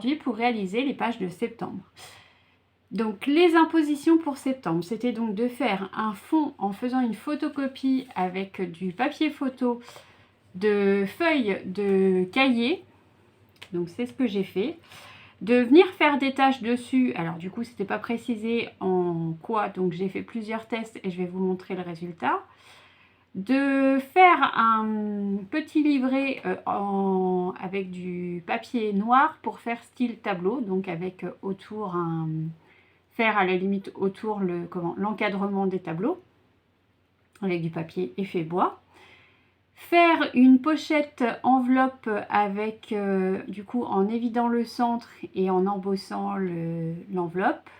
aujourd'hui pour réaliser les pages de septembre. Donc les impositions pour septembre, c'était donc de faire un fond en faisant une photocopie avec du papier photo, de feuilles de cahier. Donc c'est ce que j'ai fait. De venir faire des tâches dessus. Alors du coup c'était pas précisé en quoi, donc j'ai fait plusieurs tests et je vais vous montrer le résultat. De faire un petit livret avec du papier noir pour faire style tableau, donc avec autour faire à la limite autour l'encadrement des tableaux avec du papier effet bois. Faire une pochette enveloppe avec du coup en évidant le centre et en embossant l'enveloppe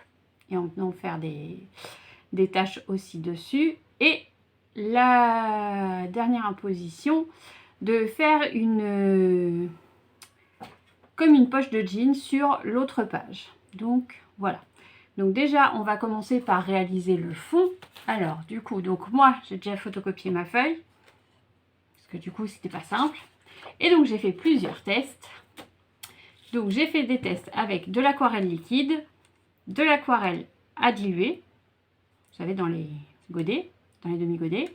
et en venant faire des taches aussi dessus. Et la dernière imposition, de faire comme une poche de jean sur l'autre page. Donc voilà. Donc déjà on va commencer par réaliser le fond. Alors du coup, donc moi j'ai déjà photocopié ma feuille parce que du coup c'était pas simple. Et donc j'ai fait plusieurs tests. Donc j'ai fait des tests avec de l'aquarelle liquide, de l'aquarelle à diluer, vous savez, dans les godets, dans les demi-godets,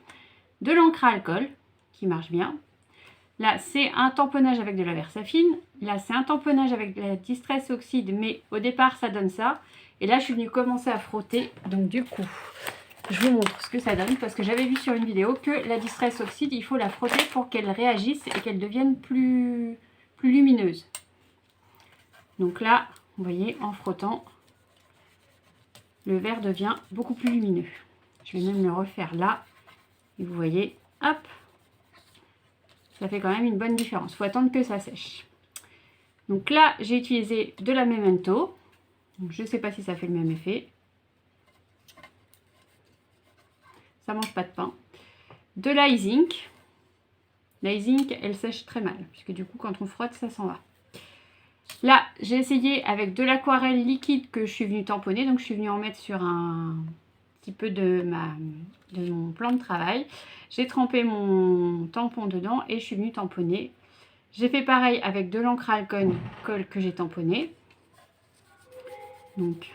de l'encre à alcool qui marche bien. Là c'est un tamponnage avec de la Versafine, là c'est un tamponnage avec de la Distress Oxide, mais au départ ça donne ça. Et là je suis venue commencer à frotter, donc du coup je vous montre ce que ça donne, parce que j'avais vu sur une vidéo que la Distress Oxide, il faut la frotter pour qu'elle réagisse et qu'elle devienne plus lumineuse. Donc là, vous voyez, en frottant, le vert devient beaucoup plus lumineux. Je vais même le refaire là. Et vous voyez, hop, ça fait quand même une bonne différence. Il faut attendre que ça sèche. Donc là, j'ai utilisé de la Memento. Donc, je ne sais pas si ça fait le même effet. Ça mange pas de pain. De l'Ice Ink. L'Ice Ink, elle sèche très mal, puisque du coup, quand on frotte, ça s'en va. Là, j'ai essayé avec de l'aquarelle liquide que je suis venue tamponner. Donc, je suis venue en mettre sur un petit peu de mon plan de travail. J'ai trempé mon tampon dedans et je suis venue tamponner. J'ai fait pareil avec de l'encre à alcool que j'ai tamponné. Donc,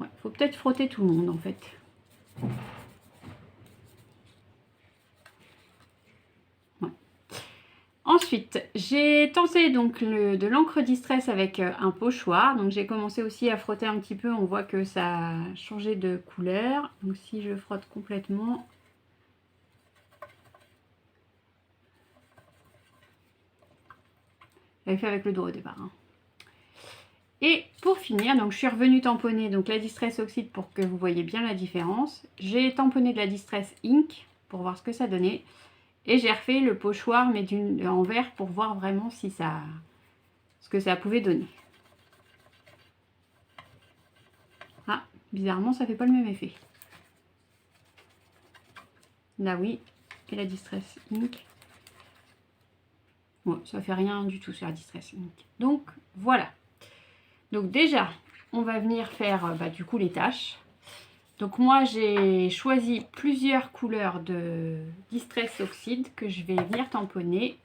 ouais, faut peut-être frotter tout le monde en fait. Ouais. Ensuite, j'ai tenté donc de l'encre Distress avec un pochoir. Donc j'ai commencé aussi à frotter un petit peu. On voit que ça a changé de couleur. Donc si je frotte complètement, j'avais fait avec le doigt au départ. Hein. Et pour finir, donc je suis revenue tamponner donc la Distress Oxide pour que vous voyez bien la différence. J'ai tamponné de la Distress Ink pour voir ce que ça donnait. Et j'ai refait le pochoir mais en vert pour voir vraiment si ce que ça pouvait donner. Ah, bizarrement ça fait pas le même effet. Là oui, et la Distress Ink. Bon, ça fait rien du tout sur la Distress Ink. Donc voilà. Donc déjà, on va venir faire du coup les tâches. Donc moi j'ai choisi plusieurs couleurs de Distress Oxide que je vais venir tamponner.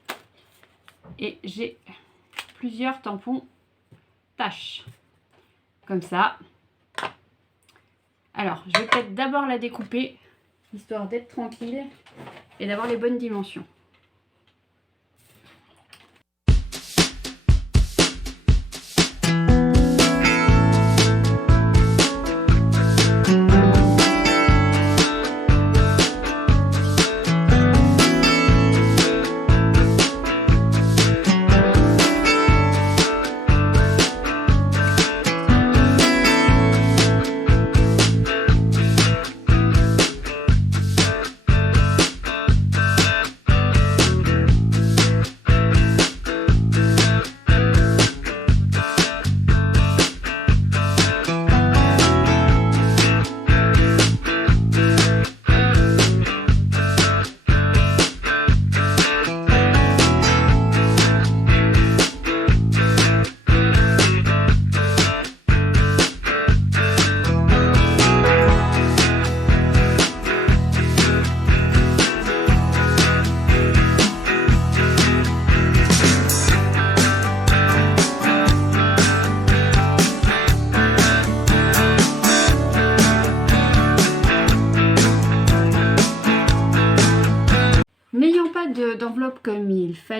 Et j'ai plusieurs tampons tâches. Comme ça. Alors, je vais peut-être d'abord la découper, histoire d'être tranquille et d'avoir les bonnes dimensions.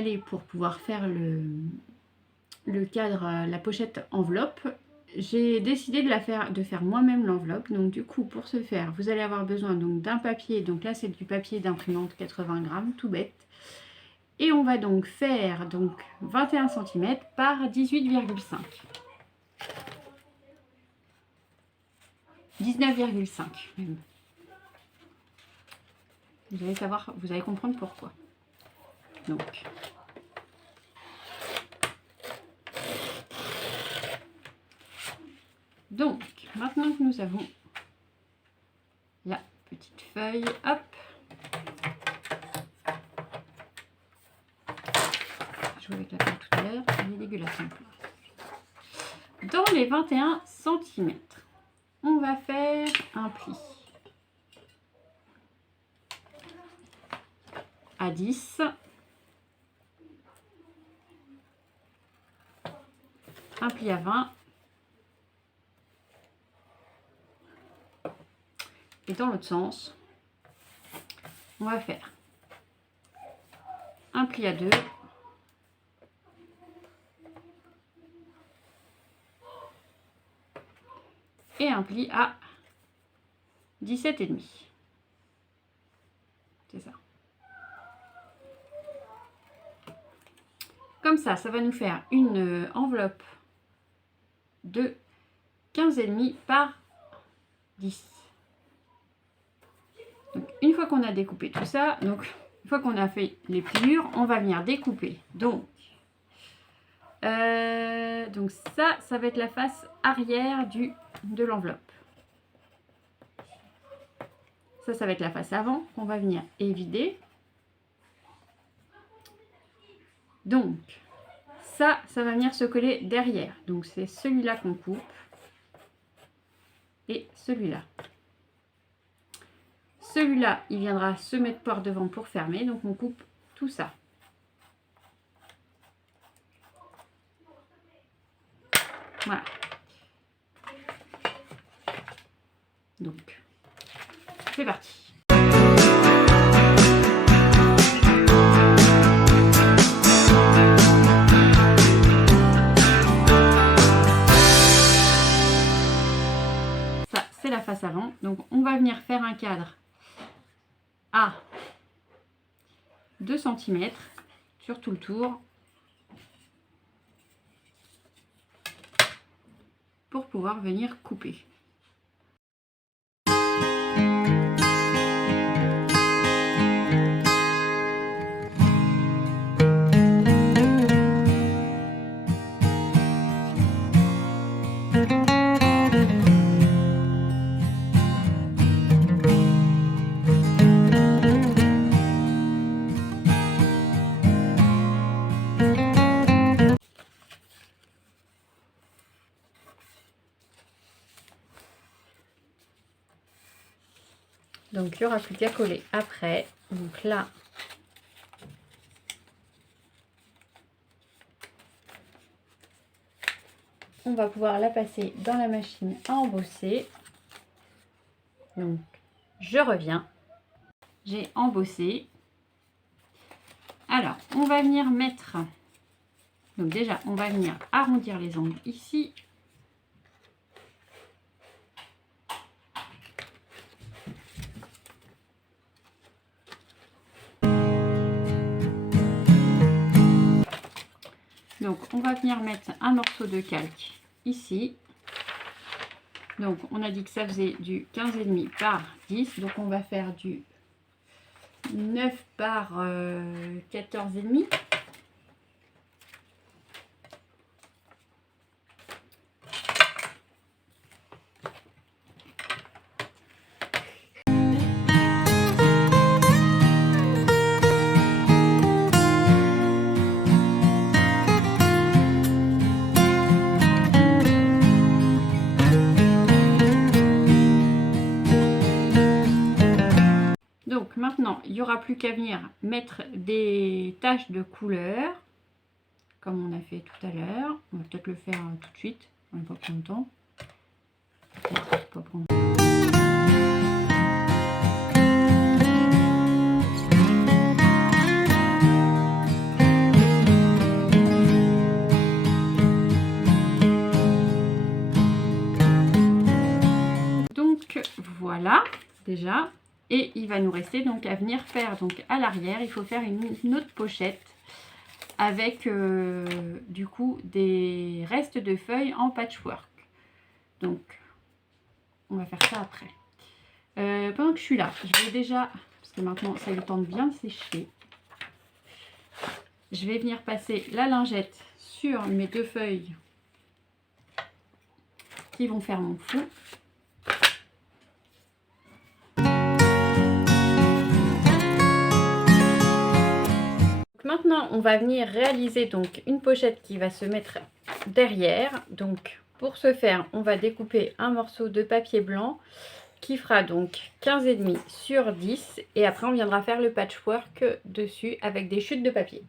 aller pour pouvoir faire le cadre, la pochette enveloppe, j'ai décidé de faire moi-même l'enveloppe. Donc du coup, pour ce faire, vous allez avoir besoin d'un papier. Donc là, c'est du papier d'imprimante 80 grammes, tout bête. Et on va donc faire 21 cm par 18,5. 19,5 même. Vous allez comprendre pourquoi. Donc, maintenant que nous avons la petite feuille, hop. Je jouais avec la feuille tout à l'heure, elle est dégueulasse un peu. Dans les 21 cm, on va faire un pli à 10, un pli à 20 et dans l'autre sens, on va faire un pli à 2 et un pli à 17,5. C'est ça. Comme ça, ça va nous faire une enveloppe de 15,5 par 10. Donc, une fois qu'on a découpé tout ça, une fois qu'on a fait les pliures, on va venir découper. Donc ça va être la face arrière de l'enveloppe. Ça va être la face avant qu'on va venir évider. Donc, ça va venir se coller derrière. Donc, c'est celui-là qu'on coupe. Et celui-là. Celui-là, il viendra se mettre par devant pour fermer. Donc, on coupe tout ça. Voilà. Donc, c'est parti. Ça, c'est la face avant. Donc, on va venir faire un cadre à 2 cm sur tout le tour pour pouvoir venir couper. Donc, il n'y aura plus qu'à coller après. Donc là, on va pouvoir la passer dans la machine à embosser. Donc, je reviens. J'ai embossé. Alors, on va venir mettre... Donc déjà, on va venir arrondir les angles ici. Donc, on va venir mettre un morceau de calque ici. Donc, on a dit que ça faisait du 15,5 par 10. Donc, on va faire du 9 par 14,5. Donc maintenant, il n'y aura plus qu'à venir mettre des taches de couleur, comme on a fait tout à l'heure. On va peut-être le faire tout de suite, on ne va pas prendre le temps. Pas prendre... Voilà, déjà. Et il va nous rester donc à venir faire, donc à l'arrière, il faut faire une autre pochette avec du coup des restes de feuilles en patchwork. Donc, on va faire ça après. Pendant que je suis là, je vais déjà, parce que maintenant ça a eu le temps de bien sécher, je vais venir passer la lingette sur mes 2 feuilles qui vont faire mon fond. Maintenant, on va venir réaliser donc une pochette qui va se mettre derrière. Donc, pour ce faire, on va découper un morceau de papier blanc qui fera donc 15,5 sur 10. Et après, on viendra faire le patchwork dessus avec des chutes de papier.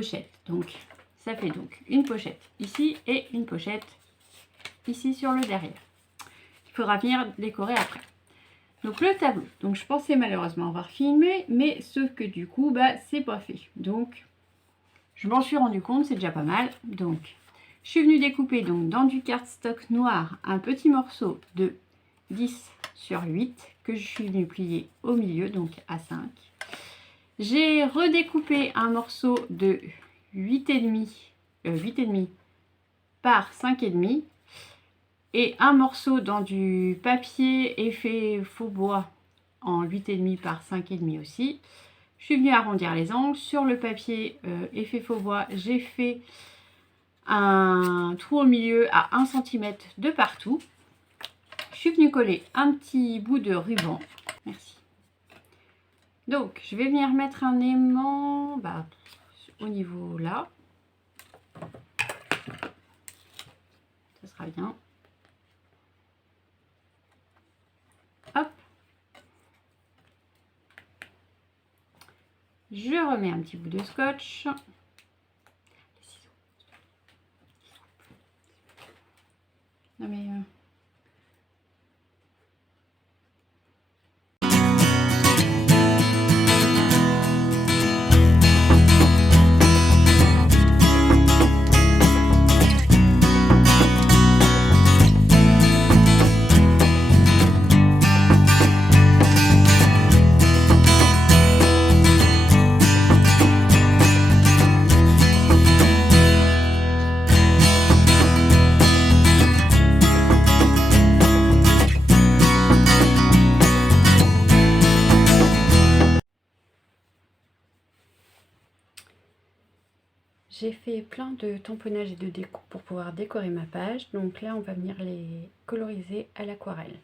pochette. Donc ça fait donc une pochette ici et une pochette ici sur le derrière. Il faudra venir décorer après. Donc le tableau, donc je pensais malheureusement avoir filmé, mais sauf que du coup, bah, c'est pas fait. Donc je m'en suis rendu compte, c'est déjà pas mal. Donc je suis venue découper donc dans du cardstock noir un petit morceau de 10 sur 8 que je suis venue plier au milieu, donc à 5. J'ai redécoupé un morceau de 8,5 par 5,5 et un morceau dans du papier effet faux bois en 8,5 par 5,5 aussi. Je suis venue arrondir les angles. Sur le papier effet faux bois, j'ai fait un trou au milieu à 1 cm de partout. Je suis venue coller un petit bout de ruban. Merci. Donc, je vais venir mettre un aimant au niveau là. Ça sera bien. Hop. Je remets un petit bout de scotch. Les ciseaux. Non mais... J'ai fait plein de tamponnage et de découpe pour pouvoir décorer ma page. Donc là, on va venir les coloriser à l'aquarelle.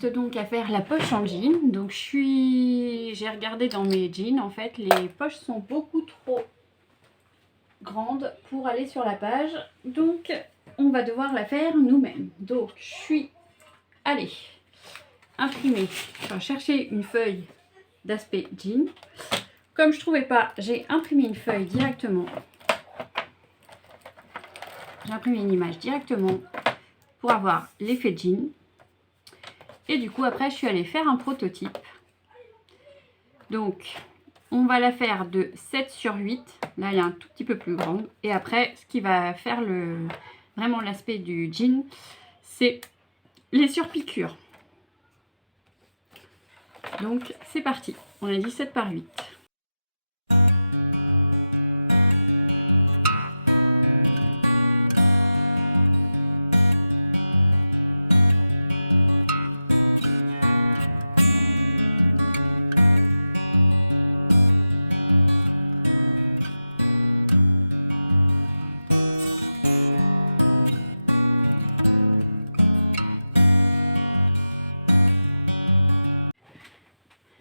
reste donc à faire la poche en jean. Donc j'ai regardé dans mes jeans, en fait, les poches sont beaucoup trop grandes pour aller sur la page. Donc, on va devoir la faire nous-mêmes. Donc, je suis allée imprimer, enfin, chercher une feuille d'aspect jean. Comme je trouvais pas, j'ai imprimé une feuille directement. J'ai imprimé une image directement pour avoir l'effet jean. Et du coup, après, je suis allée faire un prototype. Donc, on va la faire de 7 sur 8. Là, elle est un tout petit peu plus grande. Et après, ce qui va faire vraiment l'aspect du jean, c'est les surpiqûres. Donc, c'est parti. On a dit 7 par 8.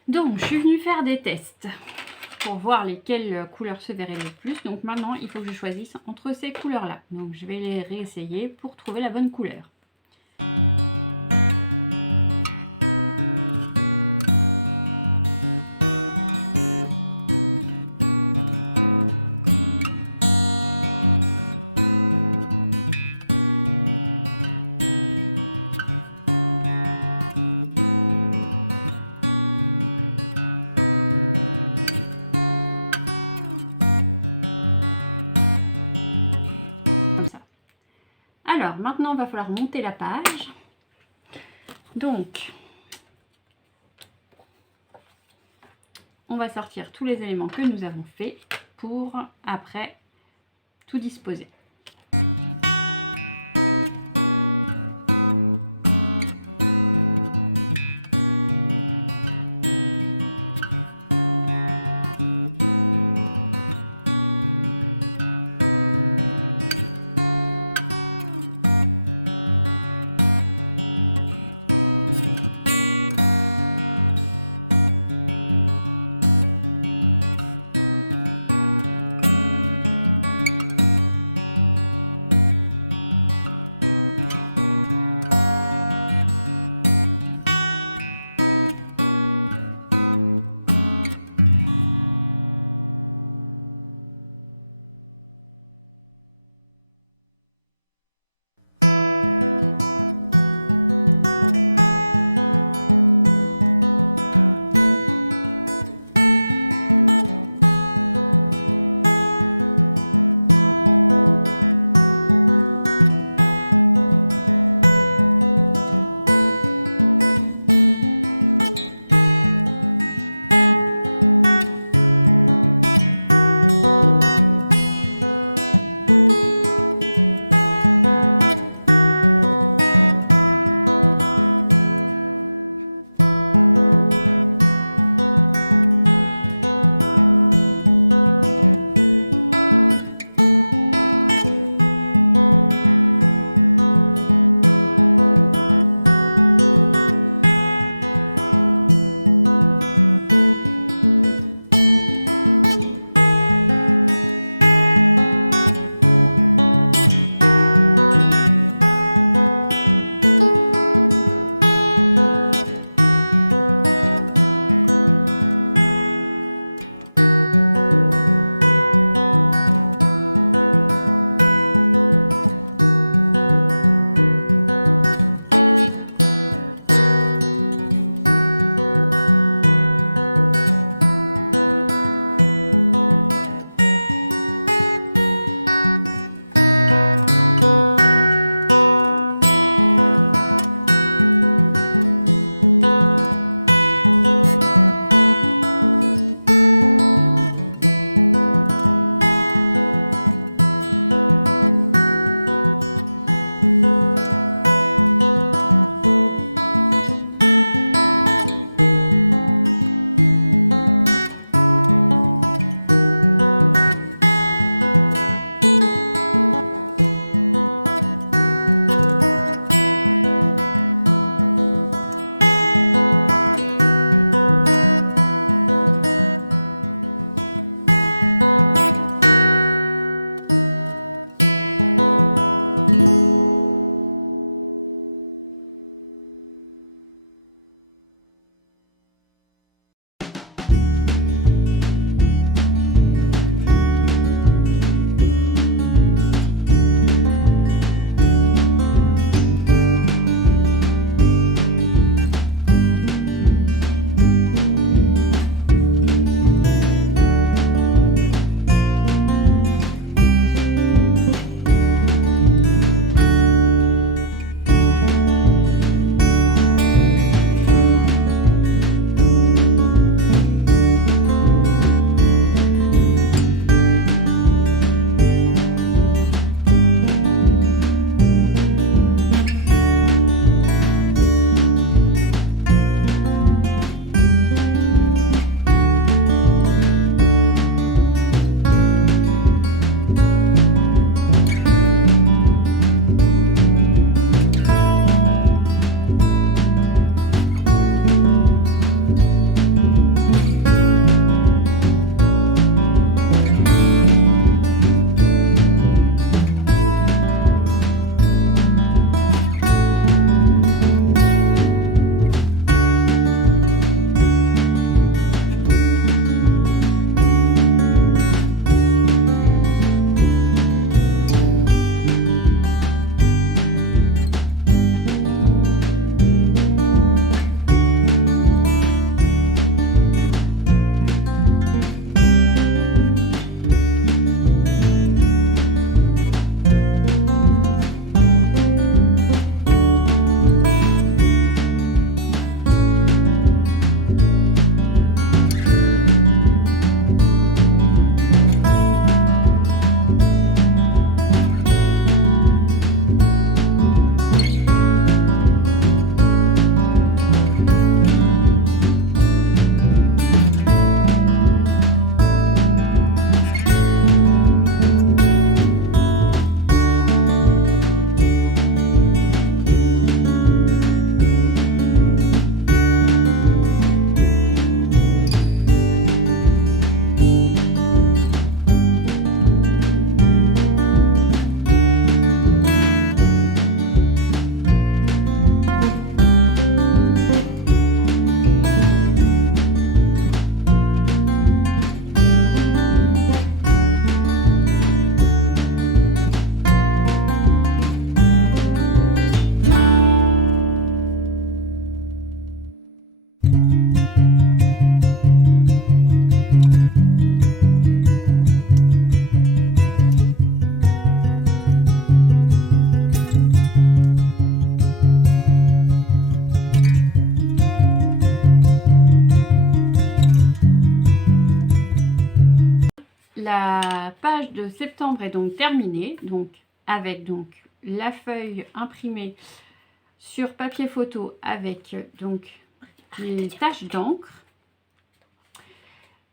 Donc, je suis venue faire des tests pour voir lesquelles couleurs se verraient le plus. Donc maintenant, il faut que je choisisse entre ces couleurs-là. Donc, je vais les réessayer pour trouver la bonne couleur. Alors, maintenant, il va falloir monter la page. Donc, on va sortir tous les éléments que nous avons faits pour, après, tout disposer. de septembre est donc terminé, donc avec donc la feuille imprimée sur papier photo avec donc les taches d'encre.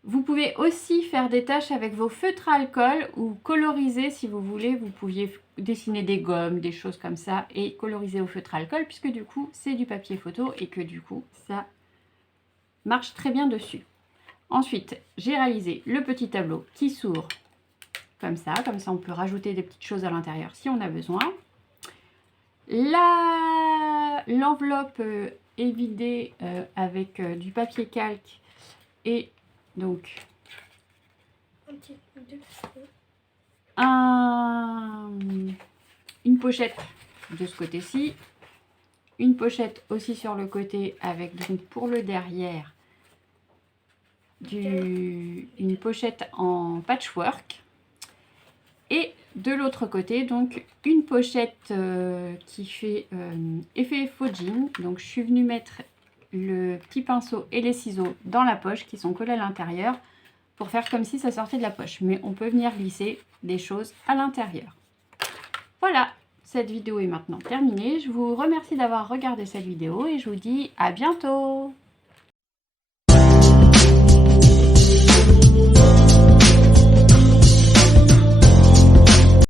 Vous pouvez aussi faire des taches avec vos feutres à alcool ou coloriser si vous voulez. Vous pouviez dessiner des gommes, des choses comme ça et coloriser au feutre à alcool puisque du coup c'est du papier photo et que du coup ça marche très bien dessus. Ensuite, j'ai réalisé le petit tableau qui s'ouvre comme ça on peut rajouter des petites choses à l'intérieur si on a besoin. L'enveloppe est vidée avec du papier calque et donc une pochette de ce côté-ci, une pochette aussi sur le côté avec donc pour le derrière une pochette en patchwork et de l'autre côté donc une pochette qui fait effet faux jean. Donc je suis venue mettre le petit pinceau et les ciseaux dans la poche qui sont collés à l'intérieur pour faire comme si ça sortait de la poche, mais on peut venir glisser des choses à l'intérieur. Voilà, cette vidéo est maintenant terminée. Je vous remercie d'avoir regardé cette vidéo et je vous dis à bientôt.